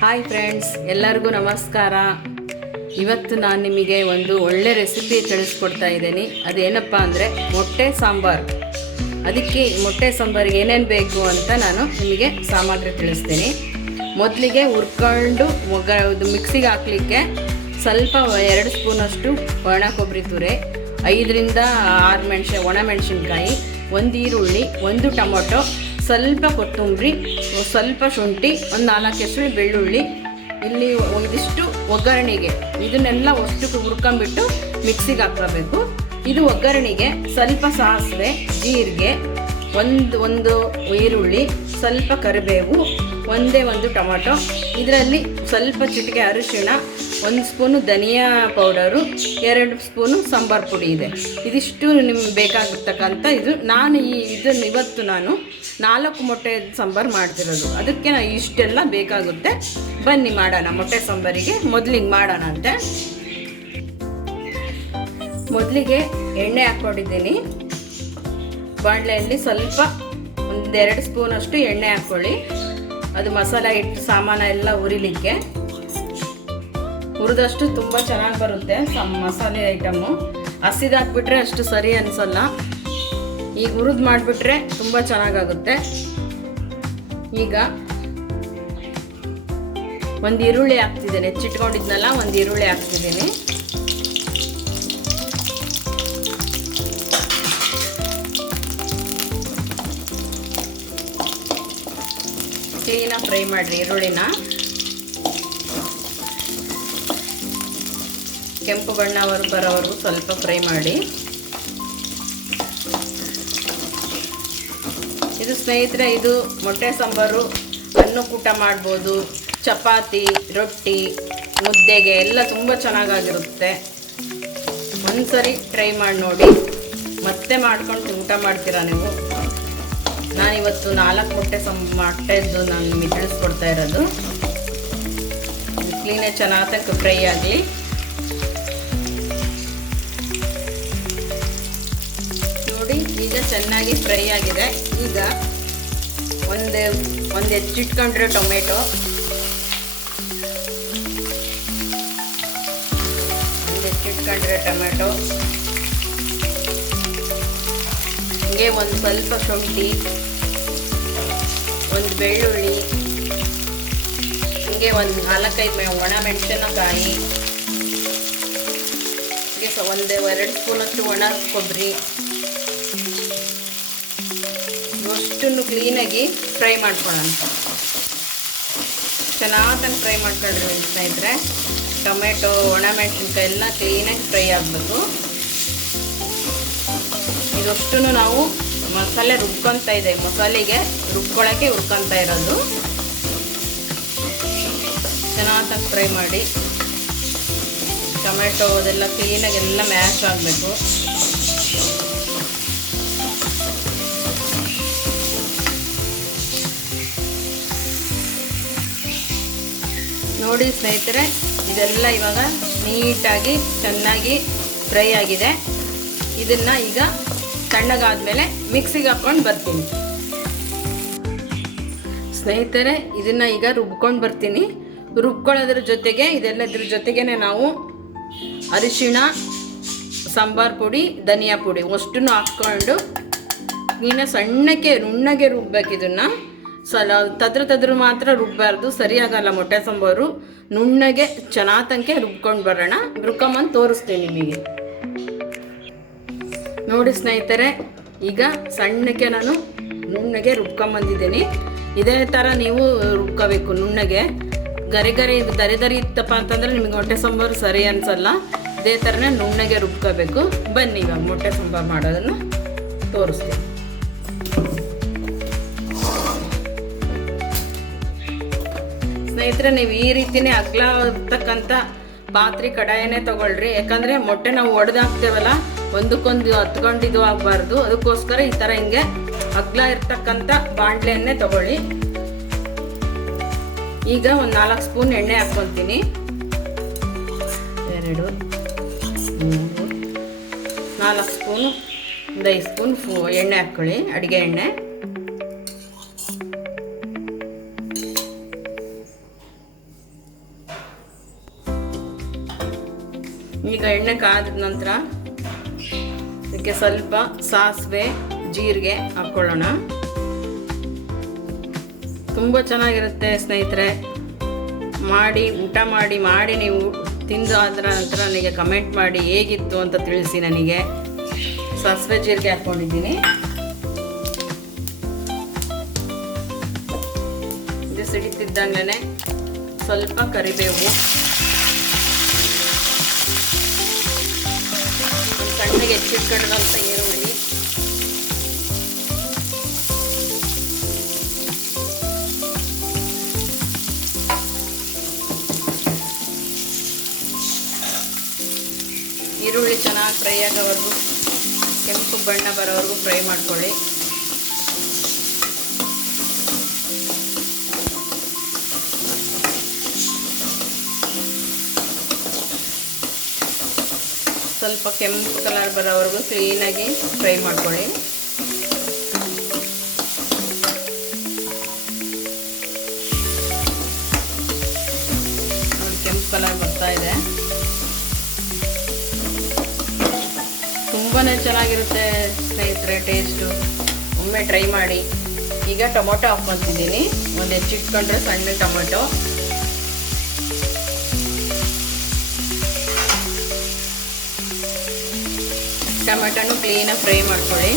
Hi friends ಎಲ್ಲರಿಗೂ ನಮಸ್ಕಾರ. ಇವತ್ತು ನಾನು ನಿಮಗೆ ಒಂದು ಒಳ್ಳೆ ರೆಸಿಪಿ ತಿಳಿಸ್ಕೊಡ್ತಾ ಇದ್ದೀನಿ. ಅದೇನಪ್ಪ ಅಂದರೆ ಮೊಟ್ಟೆ ಸಾಂಬಾರು. ಅದಕ್ಕೆ ಮೊಟ್ಟೆ ಸಾಂಬಾರಿಗೆ ಏನೇನು ಬೇಕು ಅಂತ ನಾನು ನಿಮಗೆ ಸಾಮಗ್ರಿ ತಿಳಿಸ್ತೀನಿ. ಮೊದಲಿಗೆ ಹುರ್ಕೊಂಡು ಒಗ್ಗ ಮಿಕ್ಸಿಗೆ ಹಾಕಲಿಕ್ಕೆ ಸ್ವಲ್ಪ ಎರಡು ಸ್ಪೂನಷ್ಟು ಒಣ ಕೊಬ್ಬರಿ ತುರೆ, ಐದರಿಂದ ಆರು ಮೆಣಸೆ, ಒಣ ಮೆಣಸಿನ್ಕಾಯಿ, ಒಂದು ಈರುಳ್ಳಿ, ಒಂದು ಟೊಮೊಟೊ, ಸ್ವಲ್ಪ ಕೊತ್ತಂಬರಿ, ಸ್ವಲ್ಪ ಶುಂಠಿ, ಒಂದು ನಾಲ್ಕು ಹೆಸರು ಬೆಳ್ಳುಳ್ಳಿ. ಇಲ್ಲಿ ಒಂದಿಷ್ಟು ಒಗ್ಗರಣೆಗೆ ಇದನ್ನೆಲ್ಲ ಅಷ್ಟು ಹುರ್ಕೊಂಬಿಟ್ಟು ಮಿಕ್ಸಿಗೆ ಹಾಕ್ಕೋಬೇಕು. ಇದು ಒಗ್ಗರಣೆಗೆ ಸ್ವಲ್ಪ ಸಾಸಿವೆ, ಜೀರಿಗೆ, ಒಂದು ಒಂದು ಈರುಳ್ಳಿ, ಸ್ವಲ್ಪ ಕರಿಬೇವು, ಒಂದೇ ಒಂದು ಟೊಮೊಟೊ. ಇದರಲ್ಲಿ ಸ್ವಲ್ಪ ಚಿಟಿಕೆ ಅರಿಶಿಣ, ಒಂದು ಸ್ಪೂನು ಧನಿಯಾ ಪೌಡರು, ಎರಡು ಸ್ಪೂನು ಸಾಂಬಾರು ಪುಡಿ ಇದೆ. ಇದಿಷ್ಟು ನಿಮ್ಗೆ ಬೇಕಾಗಿರ್ತಕ್ಕಂಥ ಇದು. ನಾನು ಈ ಇದನ್ನು ಇವತ್ತು ನಾನು ನಾಲ್ಕು ಮೊಟ್ಟೆ ಸಾಂಬಾರು ಮಾಡ್ತಿರೋದು. ಅದಕ್ಕೆ ನಾನು ಇಷ್ಟೆಲ್ಲ ಬೇಕಾಗುತ್ತೆ. ಬನ್ನಿ ಮಾಡೋಣ ಮೊಟ್ಟೆ ಸಾಂಬಾರಿಗೆ. ಮೊದಲಿಗೆ ಮಾಡೋಣ ಅಂತೆ ಮೊದಲಿಗೆ ಎಣ್ಣೆ ಹಾಕ್ಕೊಂಡಿದ್ದೀನಿ. ಬಾಣಲೆಯಲ್ಲಿ ಸ್ವಲ್ಪ ಒಂದೆರಡು ಸ್ಪೂನಷ್ಟು ಎಣ್ಣೆ ಹಾಕ್ಕೊಳ್ಳಿ. ಅದು ಮಸಾಲ ಹಿಟ್ಟು, ಸಾಮಾನ ಎಲ್ಲ ಉರಿಲಿಕ್ಕೆ ಹುರಿದಷ್ಟು ತುಂಬ ಚೆನ್ನಾಗಿ ಬರುತ್ತೆ ಸಮ್ ಮಸಾಲೆ ಐಟಮು. ಹಸಿದು ಹಾಕ್ಬಿಟ್ರೆ ಅಷ್ಟು ಸರಿ ಅನಿಸಲ್ಲ. ಈಗ ಹುರಿದು ಮಾಡಿಬಿಟ್ರೆ ತುಂಬ ಚೆನ್ನಾಗಾಗುತ್ತೆ. ಈಗ ಒಂದು ಈರುಳ್ಳಿ ಹಾಕ್ತಿದ್ದೀನಿ. ಹೆಚ್ಚಿಟ್ಕೊಂಡಿದ್ನಲ್ಲ, ಒಂದು ಈರುಳ್ಳಿ ಹಾಕ್ತಿದ್ದೀನಿ. ಕ್ಲೀನಾಗಿ ಫ್ರೈ ಮಾಡಿರಿ ಈರುಳ್ಳಿನ. ಕೆಂಪು ಬಣ್ಣವರು ಬರೋವರೆಗೂ ಸ್ವಲ್ಪ ಫ್ರೈ ಮಾಡಿ. ಇದು ಸ್ನೇಹಿತರೆ, ಇದು ಮೊಟ್ಟೆ ಸಾಂಬಾರು ಅನ್ನಕ್ಕೂಟ ಮಾಡ್ಬೋದು, ಚಪಾತಿ, ರೊಟ್ಟಿ, ಮುದ್ದೆಗೆ ಎಲ್ಲ ತುಂಬ ಚೆನ್ನಾಗಾಗಿರುತ್ತೆ. ಒಂದ್ಸರಿ ಟ್ರೈ ಮಾಡಿ ನೋಡಿ. ಮತ್ತೆ ಮಾಡ್ಕೊಂಡು ಊಟ ಮಾಡ್ತೀರಾ ನೀವು? ನಾನಿವತ್ತು ನಾಲ್ಕು ಮೊಟ್ಟೆ ಸಮ ಮೊಟ್ಟೆದ್ದು ನಾನು ನಿಮಗೆ ತಿಳಿಸ್ಕೊಡ್ತಾ ಇರೋದು. ಕ್ಲೀನೇ ಚೆನ್ನಾಗಿ ಫ್ರೈ ಆಗಲಿ ನೋಡಿ, ಈಗ ಚೆನ್ನಾಗಿ ಫ್ರೈ ಆಗಿದೆ. ಈಗ ಒಂದು ಒಂದು ಹೆಚ್ಚಿಟ್ಕೊಂಡಿರೋ ಟೊಮೆಟೊ. ಒಂದು ಹೆಚ್ಚಿಟ್ಕೊಂಡಿರೋ ಟೊಮೆಟೊ. ಹಿಂಗೆ ಒಂದು ಸ್ವಲ್ಪ ಶುಂಠಿ, ಒಂದು ಬೆಳ್ಳುಳ್ಳಿ, ಹಿಂಗೆ ಒಂದು ನಾಲ್ಕೈದು ಒಣ ಮೆಣಸಿನಕಾಯಿ, ಹೀಗೆ ಒಂದು ಎರಡು ಸ್ಪೂನಷ್ಟು ಒಣ ಕೊಬ್ಬರಿ, ಅಷ್ಟನ್ನು ಕ್ಲೀನಾಗಿ ಫ್ರೈ ಮಾಡ್ಕೊಳ್ಳೋಣ. ಚೆನ್ನಾಗಿ ಫ್ರೈ ಮಾಡ್ಕೊಳ್ರಿ ಸ್ನೇಹಿತರೆ ಟೊಮೆಟೊ, ಒಣ ಮೆಣಸಿನ್ಕಾಯಿ ಎಲ್ಲ ಕ್ಲೀನಾಗಿ ಫ್ರೈ ಆಗಬೇಕು. ಇದಷ್ಟು ನಾವು ಮಸಾಲೆ ರುಬ್ಕೊಂತ ಇದೆ. ಮಸಾಲೆಗೆ ರುಬ್ಕೊಳ್ಳೋಕ್ಕೆ ಹುರ್ಕೊತಾ ಇರೋದು. ಚೆನ್ನಾಗಿ ಫ್ರೈ ಮಾಡಿ. ಟೊಮೆಟೊ ಅದೆಲ್ಲ ಕ್ಲೀನಾಗಿ ಎಲ್ಲ ಮ್ಯಾಶ್ ಆಗಬೇಕು. ನೋಡಿ ಸ್ನೇಹಿತರೆ, ಇದೆಲ್ಲ ಇವಾಗ ನೀಟಾಗಿ ಚೆನ್ನಾಗಿ ಫ್ರೈ ಆಗಿದೆ. ಇದನ್ನು ಈಗ ತಣ್ಣಗಾದ್ಮೇಲೆ ಮಿಕ್ಸಿಗೆ ಹಾಕ್ಕೊಂಡು ಬರ್ತೀನಿ. ಸ್ನೇಹಿತರೆ, ಇದನ್ನು ಈಗ ರುಬ್ಕೊಂಡು ಬರ್ತೀನಿ. ರುಬ್ಕೊಳ್ಳೋದ್ರ ಜೊತೆಗೆ, ಇದೆಲ್ಲದ್ರ ಜೊತೆಗೇ ನಾವು ಅರಿಶಿಣ, ಸಾಂಬಾರು ಪುಡಿ, ಧನಿಯಾ ಪುಡಿ ಅಷ್ಟನ್ನು ಹಾಕ್ಕೊಂಡು ನೀನು ಸಣ್ಣಕ್ಕೆ, ನುಣ್ಣಗೆ ರುಬ್ಬೇಕು ಇದನ್ನು. ಸಲ ತದ್ರ ತದ್ರ ಮಾತ್ರ ರುಬ್ಬಾರ್ದು, ಸರಿಯಾಗಲ್ಲ ಮೊಟ್ಟೆ ಸಾಂಬಾರು. ನುಣ್ಣಗೆ ಚೆನ್ನಾತಂಕೆ ರುಬ್ಕೊಂಡು ಬರೋಣ. ರುಬ್ಕೊಂಬಂದು ತೋರಿಸ್ತೀನಿ ನಿಮಗೆ. ನೋಡಿ ಸ್ನೇಹಿತರೆ, ಈಗ ಸಣ್ಣಕ್ಕೆ ನಾನು ನುಣ್ಣಗೆ ರುಬ್ಕೊಂಬಂದಿದ್ದೀನಿ. ಇದೇ ಥರ ನೀವು ರುಬ್ಕೋಬೇಕು ನುಣ್ಣಗೆ. ಗರಿ ಗರಿ, ದರಿ ದರಿ ಇತ್ತಪ್ಪ ಅಂತಂದರೆ ನಿಮಗೆ ಮೊಟ್ಟೆ ಸಾಂಬಾರು ಸರಿ ಅನ್ಸಲ್ಲ. ಇದೇ ಥರನೇ ನುಣ್ಣಗೆ ರುಬ್ಕೋಬೇಕು. ಬನ್ನಿ ಇವಾಗ ಮೊಟ್ಟೆ ಸಾಂಬಾರು ಮಾಡೋದನ್ನು ತೋರಿಸ್ತೀನಿ. ಸ್ನೇಹಿತರೆ, ನೀವು ಈ ರೀತಿನೇ ಅಗ್ಲ ಇರ್ತಕ್ಕಂಥ ಪಾತ್ರೆ ಕಡಾಯನೇ ತಗೊಳ್ರಿ. ಯಾಕಂದರೆ ಮೊಟ್ಟೆ ನಾವು ಒಡೆದು ಹಾಕ್ತೇವಲ್ಲ ಒಂದಕ್ಕೊಂದು ಹತ್ಕೊಂಡಿದ್ದು ಆಗಬಾರ್ದು. ಅದಕ್ಕೋಸ್ಕರ ಈ ಥರ ಹಿಂಗೆ ಅಗ್ಲ ಇರ್ತಕ್ಕಂಥ ಬಾಣಲೆಯನ್ನೇ ತಗೊಳ್ಳಿ. ಈಗ ಒಂದು ನಾಲ್ಕು ಸ್ಪೂನ್ ಎಣ್ಣೆ ಹಾಕ್ಕೊತೀನಿ. ಎರಡು ನಾಲ್ಕು ಸ್ಪೂನು, ಒಂದು ಐದು ಸ್ಪೂನ್ ಎಣ್ಣೆ ಹಾಕ್ಕೊಳ್ಳಿ ಅಡುಗೆ ಎಣ್ಣೆ. ಈಗ ಎಣ್ಣೆ ಕಾದ ನಂತರ ಇದಕ್ಕೆ ಸ್ವಲ್ಪ ಸಾಸಿವೆ, ಜೀರಿಗೆ ಹಾಕ್ಕೊಳ್ಳೋಣ ತುಂಬ ಚೆನ್ನಾಗಿರುತ್ತೆ ಸ್ನೇಹಿತರೆ. ಮಾಡಿ, ಊಟ ಮಾಡಿ ಮಾಡಿ ನೀವು ತಿಂದು ಅದರ ನಂತರ ನನಗೆ ಕಮೆಂಟ್ ಮಾಡಿ ಹೇಗಿತ್ತು ಅಂತ ತಿಳಿಸಿ ನನಗೆ. ಸಾಸಿವೆ, ಜೀರಿಗೆ ಹಾಕ್ಕೊಂಡಿದ್ದೀನಿ ಇದು ಸಿಡಿತಿದ್ದಂಗೆ ಸ್ವಲ್ಪ ಕರಿಬೇವು. ಸಣ್ಣಗೆ ಹೆಚ್ಚಿಟ್ಕೊಂಡಂಥ ಈರುಳ್ಳಿ ಈರುಳ್ಳಿ ಚೆನ್ನಾಗಿ ಫ್ರೈ ಆಗೋವರೆಗೂ ಕೆಂಪು ಬಣ್ಣ ಬರೋವರೆಗೂ ಫ್ರೈ ಮಾಡ್ಕೊಳ್ಳಿ. ಸ್ವಲ್ಪ ಕೆಂಪು ಕಲರ್ ಬರೋವರೆಗೂ ಕ್ಲೀನಾಗಿ ಫ್ರೈ ಮಾಡ್ಕೊಳ್ಳಿ. ಕೆಂಪು ಕಲರ್ ಬರ್ತಾ ಇದೆ. ತುಂಬಾ ಚೆನ್ನಾಗಿರುತ್ತೆ ಸ್ನೇಹಿತರೆ, ಟೇಸ್ಟು. ಒಮ್ಮೆ ಟ್ರೈ ಮಾಡಿ. ಈಗ ಟೊಮೊಟೊ ಹಾಕ್ಕೊತಿದ್ದೀನಿ ಒಂದು ಹೆಚ್ಚಿಟ್ಕೊಂಡ್ರೆ ಸಣ್ಣ ಟೊಮೊಟೊ. ಟೊಮೆಟೊನು ಕ್ಲೀನಾಗಿ ಫ್ರೈ ಮಾಡ್ಕೊಳ್ಳಿ.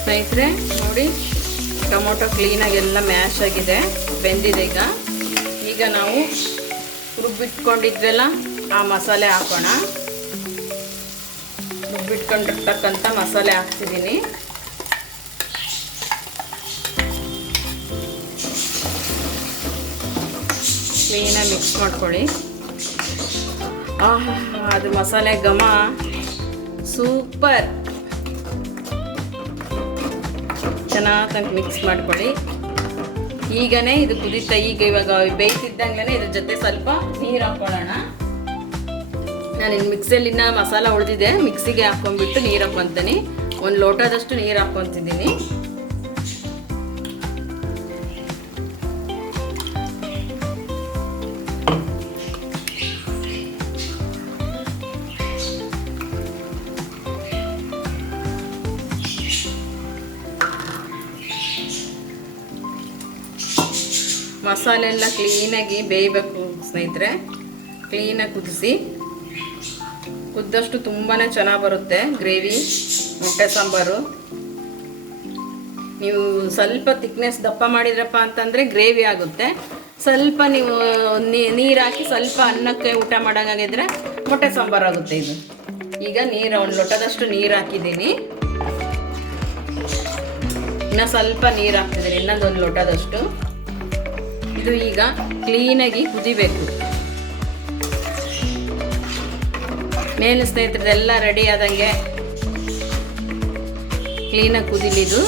ಸ್ನೇಹಿತರೆ, ನೋಡಿ, ಟೊಮೊಟೊ ಕ್ಲೀನಾಗಿ ಎಲ್ಲ ಮ್ಯಾಶ್ ಆಗಿದೆ, ಬೆಂದಿದೆ ಈಗ. ಈಗ ನಾವು ರುಬ್ಬಿಟ್ಕೊಂಡಿದ್ವಲ್ಲ, ಆ ಮಸಾಲೆ ಹಾಕೋಣ. ರುಬ್ಬಿಟ್ಕೊಂಡಿರ್ತಕ್ಕಂಥ ಮಸಾಲೆ ಹಾಕ್ತಿದ್ದೀನಿ. ಕ್ಲೀನಾಗಿ ಮಿಕ್ಸ್ ಮಾಡ್ಕೊಳ್ಳಿ. ಆಹಾ, ಅದು ಮಸಾಲೆ ಘಮ. ಸೂಪರ್. ಚೆನ್ನಾಗಿ ಮಿಕ್ಸ್ ಮಾಡ್ಕೊಳ್ಳಿ. ಈಗನೇ ಇದು ಕುದೀತಾ, ಈಗ ಇವಾಗ ಬೇಯ್ತಿದ್ದಂಗೆ ಇದ್ರ ಜೊತೆ ಸ್ವಲ್ಪ ನೀರು ಹಾಕೊಳ್ಳೋಣ ನಾನು ಇನ್ನು ಮಿಕ್ಸಿಯಲ್ಲಿನ ಮಸಾಲ ಉಳಿದಿದೆ. ಮಿಕ್ಸಿಗೆ ಹಾಕೊಂಡ್ಬಿಟ್ಟು ನೀರು ಹಾಕ್ಕೊತೀನಿ. ಒಂದು ಲೋಟದಷ್ಟು ನೀರು ಹಾಕ್ಕೊತಿದ್ದೀನಿ. ಮಸಾಲೆ ಎಲ್ಲ ಕ್ಲೀನಾಗಿ ಬೇಯಬೇಕು ಸ್ನೇಹಿತರೆ. ಕ್ಲೀನಾಗಿ ಕುದಿಸಿ. ಕುದ್ದಷ್ಟು ತುಂಬಾ ಚೆನ್ನಾಗಿ ಬರುತ್ತೆ ಗ್ರೇವಿ, ಮೊಟ್ಟೆ ಸಾಂಬಾರು. ನೀವು ಸ್ವಲ್ಪ ತಿಕ್ನೆಸ್ ದಪ್ಪ ಮಾಡಿದ್ರಪ್ಪ ಅಂತಂದರೆ ಗ್ರೇವಿ ಆಗುತ್ತೆ. ಸ್ವಲ್ಪ ನೀವು ನೀರು ಹಾಕಿ ಸ್ವಲ್ಪ ಅನ್ನಕ್ಕೆ ಊಟ ಮಾಡೋಂಗಾಗಿದ್ರೆ ಮೊಟ್ಟೆ ಸಾಂಬಾರು ಆಗುತ್ತೆ ಇದು. ಈಗ ನೀರು, ಒಂದು ಲೋಟದಷ್ಟು ನೀರು ಹಾಕಿದ್ದೀನಿ. ಇನ್ನು ಸ್ವಲ್ಪ ನೀರು ಹಾಕ್ತಿದ್ದೀನಿ, ಇನ್ನೊಂದು ಒಂದು ಲೋಟದಷ್ಟು. ಇದು ಈಗ ಕ್ಲೀನಾಗಿ ಕುದಿಬೇಕು. ಮೇಲೆ ಸ್ನೇಹಿತರೆಲ್ಲ ರೆಡಿ ಆದಂಗೆ ಕ್ಲೀನಾಗಿ ಕುದಿಲಿದು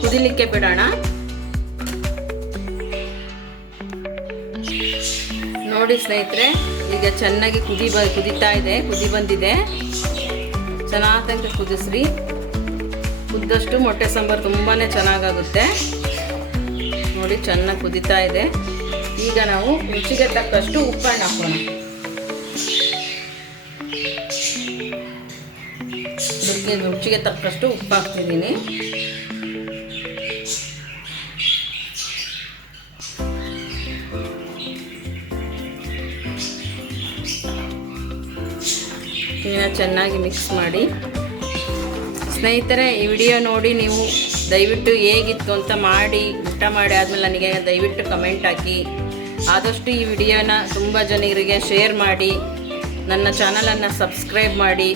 ಕುದಿಲಿಕ್ಕೆ ಬಿಡೋಣ. ನೋಡಿ ಸ್ನೇಹಿತರೆ, ಈಗ ಚೆನ್ನಾಗಿ ಕುದಿ ಬ, ಕುದಿತಾ ಇದೆ, ಕುದಿ ಬಂದಿದೆ. ಚೆನ್ನಾಗಿ ಕುದಿಸ್ರಿ. ಕುದ್ದಷ್ಟು ಮೊಟ್ಟೆ ಸಾಂಬಾರು ತುಂಬಾ ಚೆನ್ನಾಗಾಗುತ್ತೆ. ನೋಡಿ ಚೆನ್ನಾಗಿ ಕುದಿತಾ ಇದೆ. ಈಗ ನಾವು ರುಚಿಗೆ ತಕ್ಕಷ್ಟು ಉಪ್ಪನ್ನು ಹಾಕೋಣ. ರುಚಿಗೆ ರುಚಿಗೆ ತಕ್ಕಷ್ಟು ಉಪ್ಪು ಹಾಕ್ತಿದ್ದೀನಿ ಚೆನ್ನಾಗಿ ಮಿಕ್ಸ್ ಮಾಡಿ. ಸ್ನೇಹಿತರೆ, ಈ ವಿಡಿಯೋ ನೋಡಿ ನೀವು ದಯವಿಟ್ಟು ಹೇಗಿತ್ತು ಅಂತ ಮಾಡಿ, ಊಟ ಮಾಡಿ ಆದಮೇಲೆ ನನಗೆ ದಯವಿಟ್ಟು ಕಮೆಂಟ್ ಹಾಕಿ. ಆದಷ್ಟು ಈ ವಿಡಿಯೋನ ತುಂಬ ಜನರಿಗೆ ಶೇರ್ ಮಾಡಿ, ನನ್ನ ಚಾನಲನ್ನು ಸಬ್ಸ್ಕ್ರೈಬ್ ಮಾಡಿ,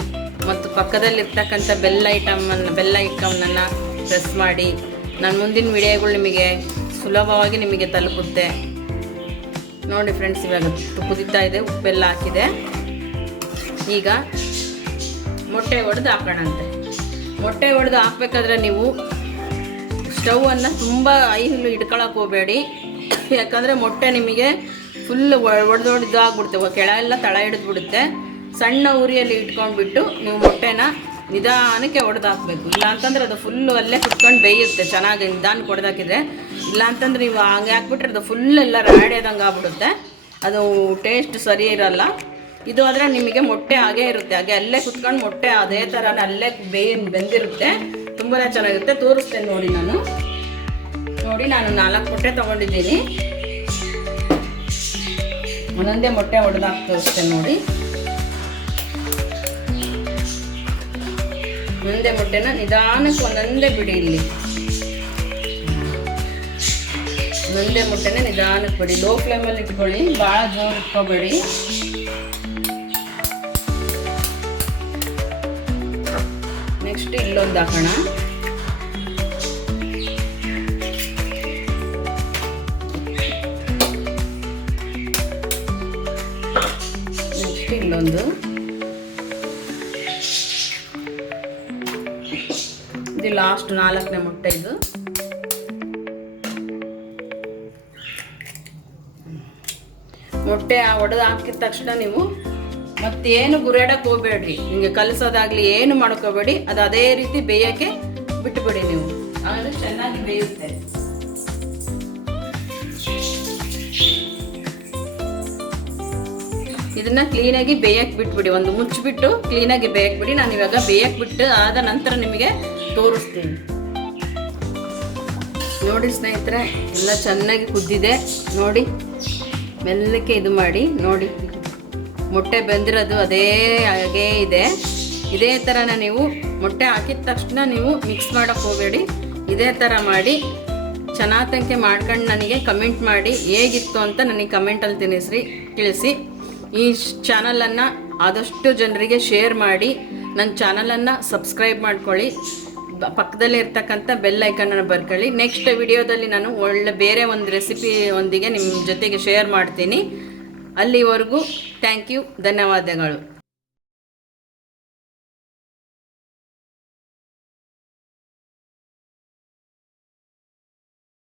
ಮತ್ತು ಪಕ್ಕದಲ್ಲಿರ್ತಕ್ಕಂಥ ಬೆಲ್ ಐಟಮನ್ನು ಬೆಲ್ ಐಕಮ್ನನ್ನು ಪ್ರೆಸ್ ಮಾಡಿ. ನನ್ನ ಮುಂದಿನ ವಿಡಿಯೋಗಳು ನಿಮಗೆ ಸುಲಭವಾಗಿ ನಿಮಗೆ ತಲುಪುತ್ತೆ. ನೋಡಿ ಫ್ರೆಂಡ್ಸ್ ಇವಾಗ ಕುದೀತಾ ಇದೆ, ಉಪ್ಪೆಲ್ಲ ಹಾಕಿದೆ. ಈಗ ಮೊಟ್ಟೆ ಒಡೆದು ಹಾಕೋಣಂತೆ. ಮೊಟ್ಟೆ ಒಡೆದು ಹಾಕ್ಬೇಕಾದ್ರೆ ನೀವು ಸ್ಟವನ್ನು ತುಂಬ ಐಲು ಇಟ್ಕೊಳಕ್ಕೆ ಹೋಗಬೇಡಿ. ಯಾಕಂದರೆ ಮೊಟ್ಟೆ ನಿಮಗೆ ಫುಲ್ ಒಡೆದು ಒಡೆದು ಆಗ್ಬಿಡುತ್ತೆ ಕೆಳಗೆಲ್ಲ ತಳ ಹಿಡಿದ್ಬಿಡುತ್ತೆ. ಸಣ್ಣ ಉರಿಯಲ್ಲಿ ಇಟ್ಕೊಂಡ್ಬಿಟ್ಟು ನೀವು ಮೊಟ್ಟೆನ ನಿಧಾನಕ್ಕೆ ಒಡೆದು ಹಾಕಬೇಕು ಇಲ್ಲ ಅಂತಂದ್ರೆ ಅದು ಫುಲ್ಲು ಅಲ್ಲೇ ಕುತ್ಕೊಂಡು ಬೇಯುತ್ತೆ. ಚೆನ್ನಾಗಿ ನಿಧಾನಕ್ಕೆ ಹೊಡೆದಾಕಿದ್ರೆ ಇಲ್ಲ ಅಂತಂದ್ರೆ ನೀವು ಹಂಗೆ ಹಾಕ್ಬಿಟ್ರೆ ಅದು ಫುಲ್ ಎಲ್ಲ ರಾಡ್ಯದಂಗೆ ಆಗ್ಬಿಡುತ್ತೆ. ಅದು ಟೇಸ್ಟ್ ಸರಿ ಇರಲ್ಲ. ಇದು ಆದರೆ ನಿಮಗೆ ಮೊಟ್ಟೆ ಹಾಗೇ ಇರುತ್ತೆ. ಹಾಗೆ ಅಲ್ಲೇ ಕುತ್ಕೊಂಡು ಮೊಟ್ಟೆ ಅದೇ ಥರನೇ ಅಲ್ಲೇ ಬೇಯ, ಬೆಂದಿರುತ್ತೆ. ತುಂಬಾ ಚೆನ್ನಾಗಿರುತ್ತೆ. ತೋರಿಸ್ತೇನೆ ನೋಡಿ ನಾನು. ನೋಡಿ ನಾನು ನಾಲ್ಕು ಮೊಟ್ಟೆ ತಗೊಂಡಿದ್ದೀನಿ. ಒಂದೊಂದೇ ಮೊಟ್ಟೆ ಹೊಡೆದಾಕಿ ತೋರಿಸ್ತೇನೆ ನೋಡಿ. ಒಂದೇ ಮೊಟ್ಟೆನ ನಿಧಾನಕ್ಕೆ ಒಂದೊಂದೇ ಬಿಡಿ ಇಲ್ಲಿ. ಒಂದೇ ಮೊಟ್ಟೆನ ನಿಧಾನಕ್ಕೆ ಬಿಡಿ. ಲೋ ಫ್ಲೇಮಲ್ಲಿ ಇಟ್ಕೊಳ್ಳಿ. ಭಾಳ ಜೋರು ಇಟ್ಕೋಬೇಡಿ. ನೆಕ್ಸ್ಟ್ ಇಲ್ಲೊಂದು ಹಾಕೋಣ. ನೆಕ್ಸ್ಟ್ ಇಲ್ಲೊಂದು. ಇದು ಲಾಸ್ಟ್ ನಾಲ್ಕನೇ ಮೊಟ್ಟೆ ಇದು. ಮೊಟ್ಟೆ ಒಡೆದು ಹಾಕಿದ ತಕ್ಷಣ ನೀವು ಮತ್ತೇನು ಗುರಾಡಕ್ಕೆ ಹೋಗ್ಬೇಡ್ರಿ. ನಿಮಗೆ ಕಲಸೋದಾಗ್ಲಿ ಏನು ಮಾಡ್ಕೋಬೇಡಿ. ಅದು ಅದೇ ರೀತಿ ಬೇಯಕ್ಕೆ ಬಿಟ್ಬಿಡಿ ನೀವು. ಆಮೇಲೆ ಚೆನ್ನಾಗಿ ಬೇಯುತ್ತೆ. ಇದನ್ನ ಕ್ಲೀನಾಗಿ ಬೇಯಕ್ಕೆ ಬಿಟ್ಬಿಡಿ. ಒಂದು ಮುಚ್ಚಿಬಿಟ್ಟು ಕ್ಲೀನಾಗಿ ಬೇಯಕ್ಕೆ ಬಿಡಿ. ನಾನು ಇವಾಗ ಬೇಯಕ್ಕೆ ಬಿಟ್ಟು ಆದ ನಂತರ ನಿಮಗೆ ತೋರಿಸ್ತೀನಿ. ನೋಡಿ ಸ್ನೇಹಿತರೆ, ಎಲ್ಲ ಚೆನ್ನಾಗಿ ಕುದ್ದಿದೆ. ನೋಡಿ, ಮೆಲ್ಲಕ್ಕೆ ಇದು ಮಾಡಿ, ನೋಡಿ. ಮೊಟ್ಟೆ ಬೆಂದಿರೋದು ಅದೇ ಹಾಗೇ ಇದೆ. ಇದೇ ಥರನ ನೀವು ಮೊಟ್ಟೆ ಹಾಕಿದ ತಕ್ಷಣ ನೀವು ಮಿಕ್ಸ್ ಮಾಡೋಕ್ಕೆ ಹೋಗಬೇಡಿ. ಇದೇ ಥರ ಮಾಡಿ ಚೆನ್ನಾತಂಕೆ ಮಾಡ್ಕೊಂಡು ನನಗೆ ಕಮೆಂಟ್ ಮಾಡಿ ಹೇಗಿತ್ತು ಅಂತ ನನಗೆ ಕಮೆಂಟಲ್ಲಿ ತಿನ್ನಿಸ್ರಿ ತಿಳಿಸಿ. ಈ ಚಾನಲನ್ನು ಆದಷ್ಟು ಜನರಿಗೆ ಶೇರ್ ಮಾಡಿ ನನ್ನ ಚಾನಲನ್ನು ಸಬ್ಸ್ಕ್ರೈಬ್ ಮಾಡ್ಕೊಳ್ಳಿ. ಪಕ್ಕದಲ್ಲೇ ಇರ್ತಕ್ಕಂಥ ಬೆಲ್ ಐಕನನ್ನು ಬರ್ಕೊಳ್ಳಿ. ನೆಕ್ಸ್ಟ್ ವಿಡಿಯೋದಲ್ಲಿ ನಾನು ಒಳ್ಳೆ ಬೇರೆ ಒಂದು ರೆಸಿಪಿ ಒಂದಿಗೆ ನಿಮ್ಮ ಜೊತೆಗೆ ಶೇರ್ ಮಾಡ್ತೀನಿ. ಅಲ್ಲಿವರೆಗೂ ಥ್ಯಾಂಕ್ ಯು ಧನ್ಯವಾದಗಳು.